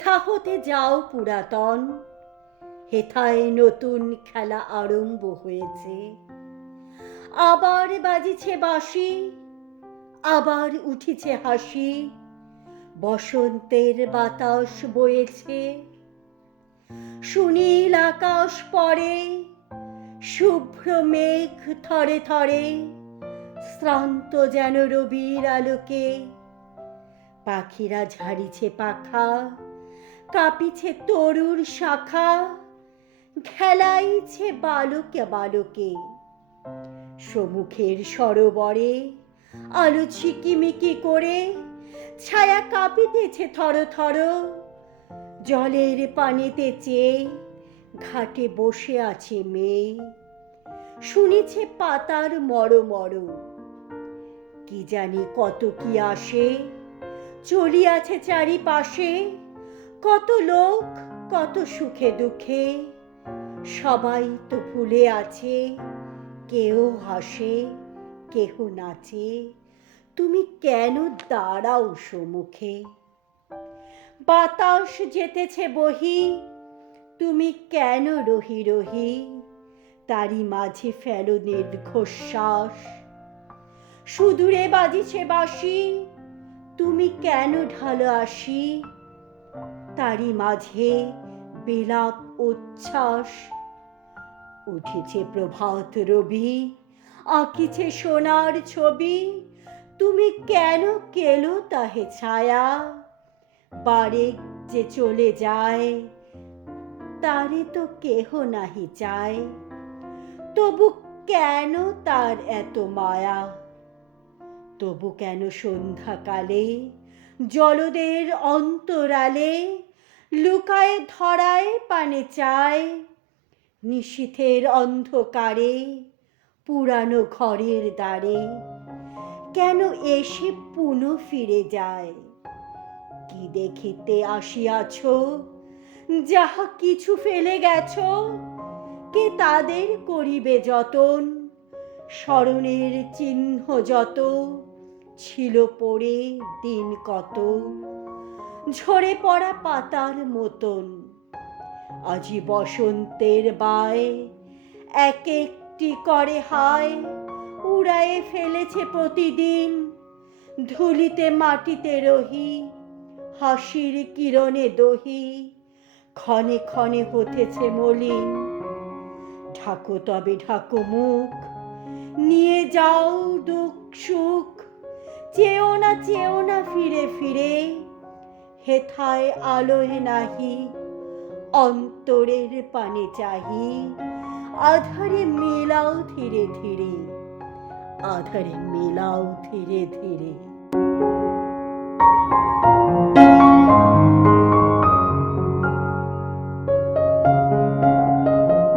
হেথা হতে যাও পুরাতন, হেথায় নতুন খেলা আরম্ভ হয়েছে। আবার বাজিছে বাঁশি, আবার উঠিছে হাসি, বসন্তের বাতাস বয়েছে। সুনীল আকাশ পরে, শুভ্র মেঘ থরে থরে, শ্রান্ত যেন রবির আলোকে। পাখিরা ঝাড়িছে পাখা, কাঁপিছে তরুর শাখা, খেলাইছে বালকে বালকে। সম্মুখের সরোবরে আলো ঝিকিমিকি করে, ছায়া কাঁপিতেছে থর থর। জলের পানিতে চেয়ে ঘাটে বসে আছে মেয়ে, শুনিছে পাতার মর মর। কি জানি কত কি আসে, চলিয়াছে চারিপাশে, কত লোক কত সুখে দুঃখে। সবাই তো ভুলে আছে, কেউ হাসে কেহ নাচে, তুমি কেন দাঁড়াও সম্মুখে? বাতাস যেতেছে বহি, তুমি কেন রহি রহি, তারি মাঝে ফেলো দীর্ঘশ্বাস। সুদূরে বাজিছে বাঁশি, তুমি কেন ঢালো আসি, তারি মাঝে বিলাপ উচ্ছ্বাস। উঠেছে প্রভাত রবি, আঁকিছে সোনার ছবি, তুমি কেন কেলো তাহে ছায়া। বারে যে চলে যায়, তারে তো কেহ নাহি চায়, তবু কেন তার এত মায়া। তবু কেন সন্ধ্যাকালে জলদের অন্তরালে লুকায় ধরায় পানে চায়। নিশীথের অন্ধকারে পুরানো ঘরের দ্বারে কেন এসে পুনঃ ফিরে যায়। কি দেখিতে আসিয়াছ, যাহা কিছু ফেলে গেছ, কে তাদের করিবে যতন। স্মরণের চিহ্ন যত ছিল পড়ে দিন কত, ঝরে পড়া পাতার মতন। আজি বসন্তের বায় এক একটি করে হায়, উড়ায়ে ফেলেছে প্রতিদিন। ধুলিতে মাটিতে রহি, হাসির কিরণে দহি, ক্ষণে ক্ষণে হতেছে মলিন। ঢাকো তবে ঢাকো মুখ, নিয়ে যাও দুঃখ সুখ, চেও না ফিরে ফিরে, হেথায় আলোয় নাহি অন্তরের পানে চাহি। আধারে মেলাও ধীরে ধীরে, আধারে মেলাও ধীরে ধীরে।